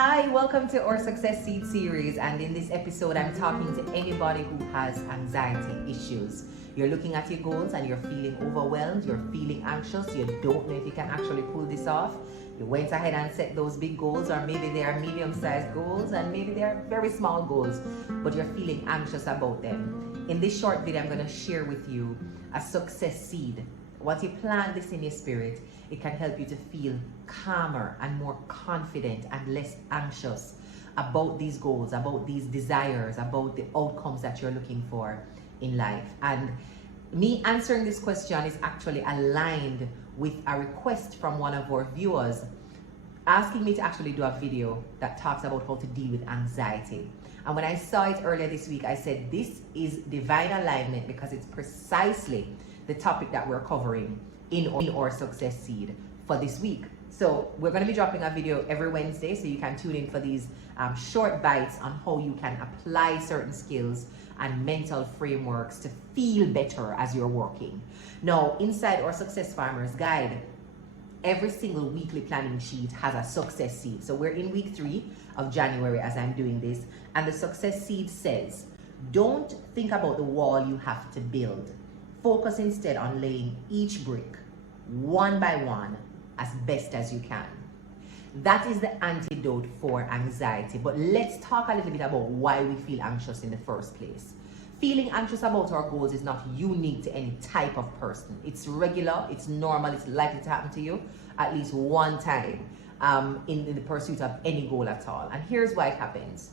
Hi, welcome to our Success Seed series, and in this episode I'm talking to anybody who has anxiety issues. You're looking at your goals and you're feeling overwhelmed, you're feeling anxious, you don't know if you can actually pull this off. You went ahead and set those big goals, or maybe they are medium-sized goals and maybe they are very small goals, but you're feeling anxious about them. In this short video, I'm going to share with you a success seed. Once you plant this in your spirit, it can help you to feel calmer and more confident and less anxious about these goals, about these desires, about the outcomes that you're looking for in life. And me answering this question is actually aligned with a request from one of our viewers asking me to actually do a video that talks about how to deal with anxiety. And when I saw it earlier this week, I said this is divine alignment because it's precisely the topic that we're covering in our success seed for this week. So we're going to be dropping a video every Wednesday, so you can tune in for these short bites on how you can apply certain skills and mental frameworks to feel better as you're working. Now, inside our Success Farmers Guide, every single weekly planning sheet has a success seed. So we're in week 3 of January as I'm doing this, and the success seed says, don't think about the wall you have to build. Focus instead on laying each brick one by one as best as you can. That is the antidote for anxiety. But let's talk a little bit about why we feel anxious in the first place. Feeling anxious about our goals is not unique to any type of person. It's regular, it's normal, it's likely to happen to you at least one time in the pursuit of any goal at all. And here's why it happens.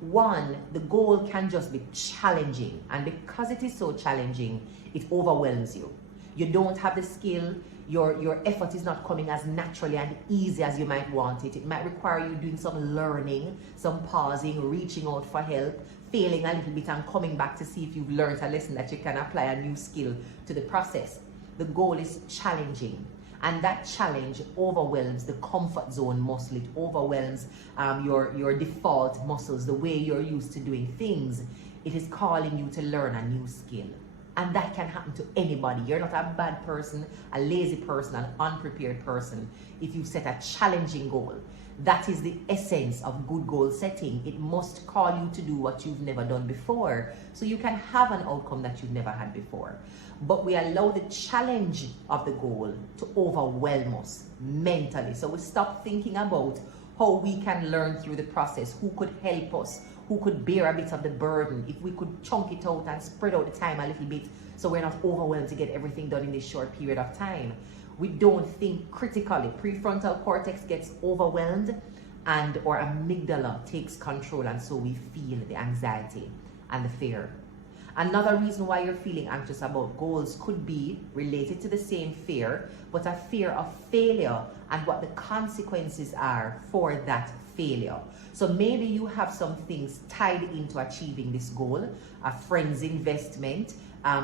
One, the goal can just be challenging, and because it is so challenging, it overwhelms you. You don't have the skill, your effort is not coming as naturally and easy as you might want it. It might require you doing some learning, some pausing, reaching out for help, failing a little bit and coming back to see if you've learned a lesson that you can apply a new skill to the process. The goal is challenging. And that challenge overwhelms the comfort zone muscle. It overwhelms your default muscles, the way you're used to doing things. It is calling you to learn a new skill. And that can happen to anybody. You're not a bad person, a lazy person, an unprepared person if you set a challenging goal. That is the essence of good goal setting. It must call you to do what you've never done before, so you can have an outcome that you've never had before. But we allow the challenge of the goal to overwhelm us mentally. So we stop thinking about how we can learn through the process, who could help us, who could bear a bit of the burden, if we could chunk it out and spread out the time a little bit so we're not overwhelmed to get everything done in this short period of time. We don't think critically. Prefrontal cortex gets overwhelmed and our amygdala takes control, and so we feel the anxiety and the fear. Another reason why you're feeling anxious about goals could be related to the same fear, but a fear of failure and what the consequences are for that failure. So maybe you have some things tied into achieving this goal, a friend's investment,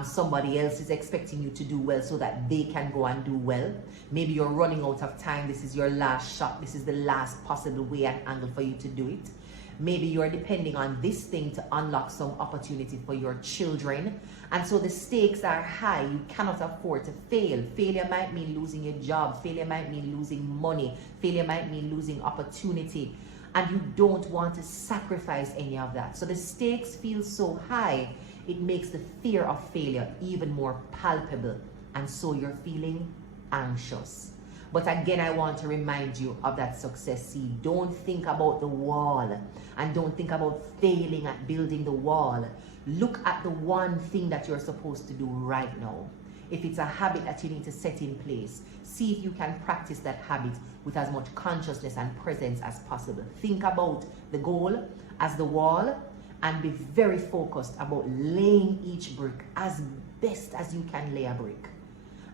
somebody else is expecting you to do well so that they can go and do well. Maybe you're running out of time. This is your last shot. This is the last possible way and angle for you to do it. Maybe you're depending on this thing to unlock some opportunity for your children. And so the stakes are high. You cannot afford to fail. Failure might mean losing your job. Failure might mean losing money. Failure might mean losing opportunity. And you don't want to sacrifice any of that. So the stakes feel so high, it makes the fear of failure even more palpable. And so you're feeling anxious. But again, I want to remind you of that success seed. Don't think about the wall and don't think about failing at building the wall. Look at the one thing that you're supposed to do right now. If it's a habit that you need to set in place, see if you can practice that habit with as much consciousness and presence as possible. Think about the goal as the wall and be very focused about laying each brick as best as you can lay a brick.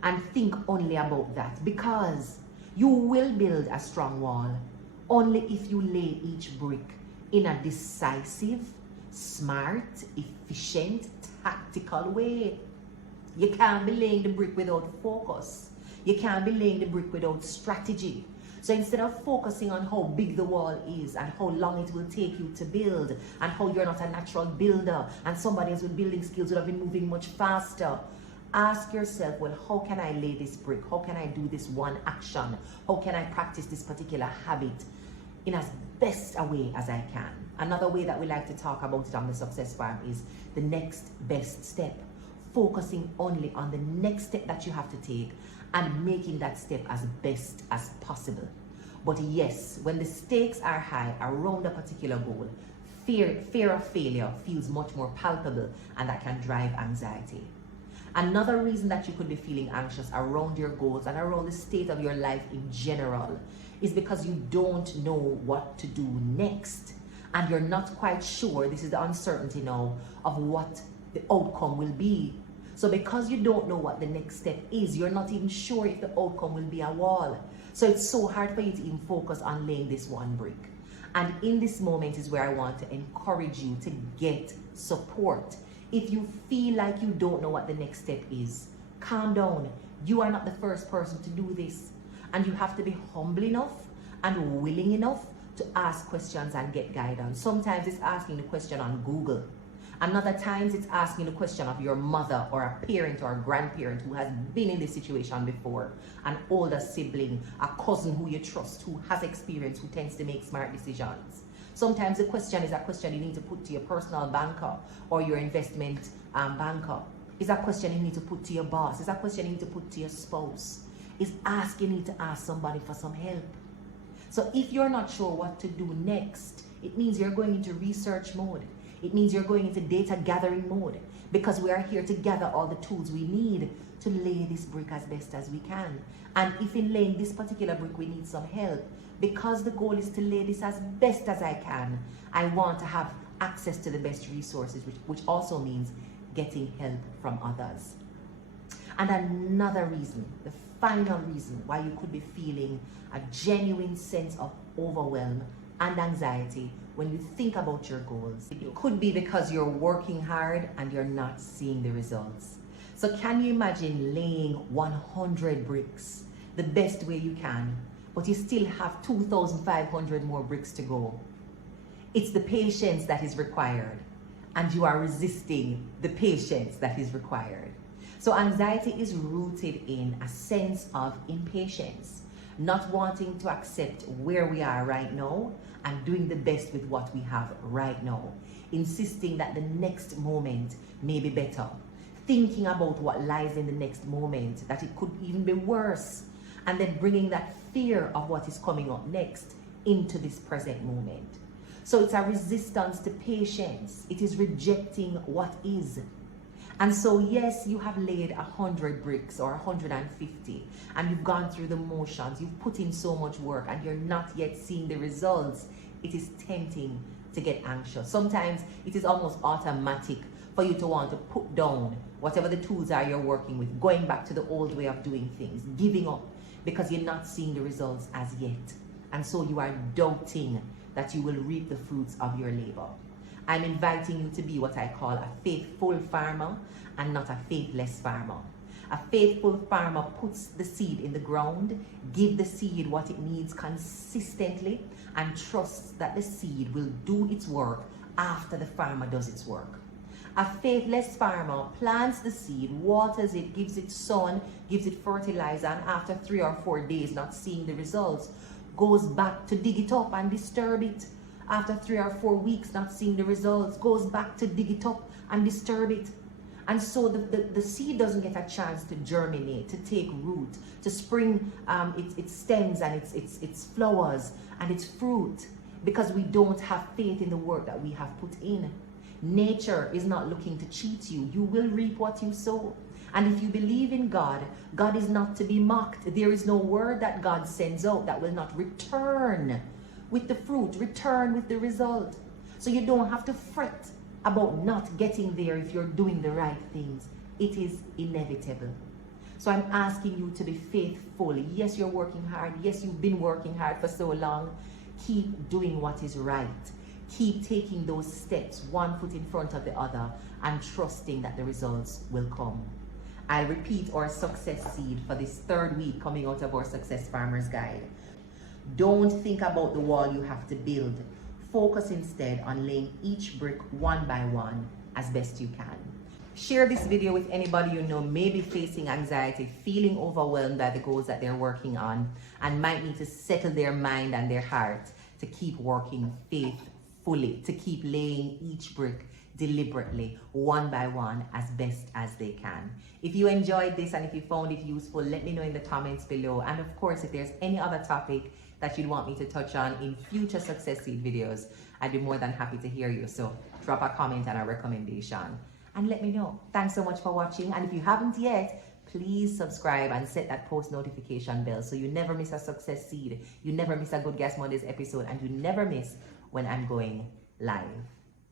And think only about that, because you will build a strong wall only if you lay each brick in a decisive, smart, efficient, tactical way. You can't be laying the brick without focus. You can't be laying the brick without strategy. So instead of focusing on how big the wall is and how long it will take you to build and how you're not a natural builder and somebody else with building skills would have been moving much faster, ask yourself, well, how can I lay this brick? How can I do this one action? How can I practice this particular habit? in as best a way as I can. Another way that we like to talk about it on the Success Farm is the next best step. Focusing only on the next step that you have to take and making that step as best as possible. But yes, when the stakes are high around a particular goal, fear of failure feels much more palpable, and that can drive anxiety. Another reason that you could be feeling anxious around your goals and around the state of your life in general is because you don't know what to do next, and you're not quite sure. This is the uncertainty now of what the outcome will be. So because you don't know what the next step is, you're not even sure if the outcome will be a wall. So it's so hard for you to even focus on laying this one brick. And in this moment is where I want to encourage you to get support. If you feel like you don't know what the next step is, calm down. You are not the first person to do this. And you have to be humble enough and willing enough to ask questions and get guidance. Sometimes it's asking the question on Google. Another times it's asking the question of your mother or a parent or a grandparent who has been in this situation before, an older sibling, a cousin who you trust, who has experience, who tends to make smart decisions. Sometimes the question is a question you need to put to your personal banker or your investment banker. It's a question you need to put to your boss. It's a question you need to put to your spouse. It's you need to ask somebody for some help. So if you're not sure what to do next, it means you're going into research mode. It means you're going into data gathering mode, because we are here to gather all the tools we need to lay this brick as best as we can. And if in laying this particular brick we need some help, because the goal is to lay this as best as I can, I want to have access to the best resources, which also means getting help from others. And another reason, the final reason why you could be feeling a genuine sense of overwhelm and anxiety when you think about your goals, it could be because you're working hard and you're not seeing the results. So can you imagine laying 100 bricks the best way you can, but you still have 2,500 more bricks to go? It's the patience that is required, and you are resisting the patience that is required. So anxiety is rooted in a sense of impatience, not wanting to accept where we are right now and doing the best with what we have right now, insisting that the next moment may be better, thinking about what lies in the next moment, that it could even be worse, and then bringing that fear of what is coming up next into this present moment. So it's a resistance to patience. It is rejecting what is. And so yes, you have laid 100 bricks or 150, and you've gone through the motions, you've put in so much work, and you're not yet seeing the results. It is tempting to get anxious. Sometimes it is almost automatic for you to want to put down whatever the tools are you're working with, going back to the old way of doing things, giving up because you're not seeing the results as yet. And so you are doubting that you will reap the fruits of your labor. I'm inviting you to be what I call a faithful farmer and not a faithless farmer. A faithful farmer puts the seed in the ground, gives the seed what it needs consistently, and trusts that the seed will do its work after the farmer does its work. A faithless farmer plants the seed, waters it, gives it sun, gives it fertilizer, and after 3 or 4 days not seeing the results, goes back to dig it up and disturb it. After 3 or 4 weeks not seeing the results, goes back to dig it up and disturb it. And so the seed doesn't get a chance to germinate, to take root, to spring its stems and its flowers and its fruit, because we don't have faith in the work that we have put in. Nature is not looking to cheat you. You will reap what you sow. And if you believe in God, God is not to be mocked. There is no word that God sends out that will not return with the fruit, return with the result. So you don't have to fret about not getting there if you're doing the right things. It is inevitable. So I'm asking you to be faithful. Yes, you're working hard. Yes, you've been working hard for so long. Keep doing what is right. Keep taking those steps, one foot in front of the other, and trusting that the results will come. I'll repeat our success seed for this 3rd week coming out of our Success Farmer's Guide. Don't think about the wall you have to build. Focus instead on laying each brick one by one as best you can. Share this video with anybody you know may be facing anxiety, feeling overwhelmed by the goals that they're working on, and might need to settle their mind and their heart to keep working faithfully, to keep laying each brick deliberately, one by one, as best as they can. If you enjoyed this and if you found it useful, let me know in the comments below. And of course, if there's any other topic that you'd want me to touch on in future Success Seed videos, I'd be more than happy to hear you. So drop a comment and a recommendation and let me know. Thanks so much for watching. And if you haven't yet, please subscribe and set that post notification bell so you never miss a Success Seed, you never miss a Good Guess Mondays episode, and you never miss when I'm going live.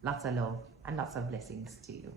Lots of love and lots of blessings to you.